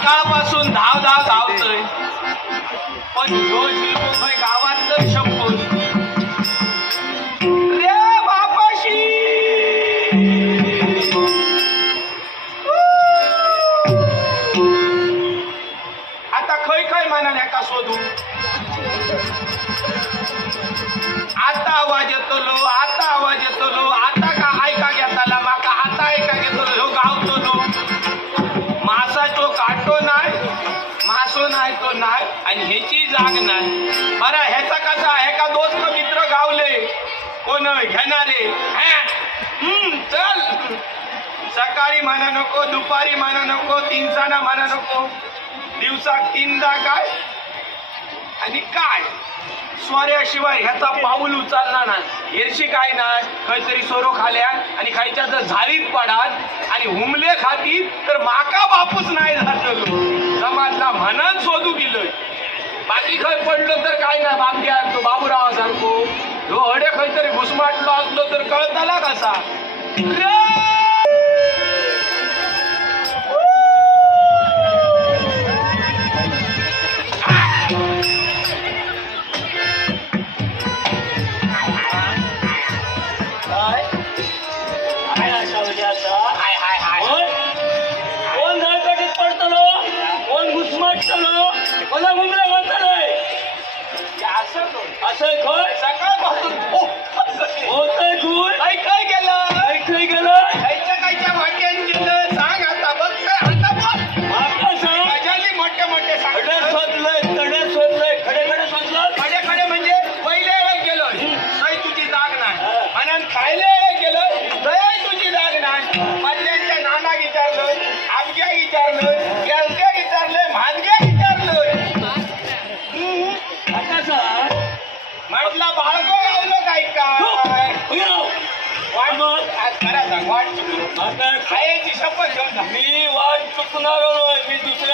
सकाळपासून धाव धाव धावतोय, पण ह्यो शिल्पय गावात तर शंभर रे बापाशी. आता खय खय म्हणा एका शोधू. आता आवाज येतलो, आता आवाज येतलो, आता का ऐका घेताला माका, आता ऐका घेतलो ह्यो गावतलो. मासाचो काटो नाही, मासो नाही तो नाही, आणि ह्याची जाग नाही. बरं ह्याचा कसा, ह्याका दोस्त मित्र गावले कोण घेणारे. चल सकाळी म्हणा नको, दुपारी म्हणा नको, तीनसाना म्हणा नको, दिवसात तीनदा काय आणि काय स्वाऱ्याशिवाय ह्याचा पाऊल उचलला ना. हेरशी काय नाही, काहीतरी सोरो खाल्या आणि खायच्या जर झालीत पडात आणि हुमले खाती तर माका बापूच नाही झालो. समाजला म्हणून शोधू गेलोय. बाकी खय पडलं तर काय नाही, बापड्या तो बाबूरावासारखो ह्यो हडे खैतरी घुसमाटलो असलो तर कळताला कसा. कोण धडपडीत पडतलो, कोण घुसमटतलो, कोणा घुमरे घालतलोय. असं खय सकाळपासून होतंय खून. काय काय गेलं, ऐकलंय गेलं. खायच्या खायच्या वाट्यान गेलं. सांग आता बघ काय, आता बघ माका सांग. मजाली मोठे मोठे खडे सांगत शोधलंय, खडे शोधलंय, खडे खडे शोधलं. खडे खडे म्हणजे पहिले वेळ गेलो काही तुझी जाग नाही, म्हणून खायला गेलं दयाय तुझी जाग नाही. मधल्यांच्या नाना विचारलं, आमच्या विचारलं, गेलत्या विचारलं, भानग्या विचारलं. आता सांग. म्हटलं बाळगो गावलं काय काय वाट मग आज खरा सांग वाट चुकलो. आता खायची शपथ घेऊन जा. मी वाट चुकणार मी दुसऱ्या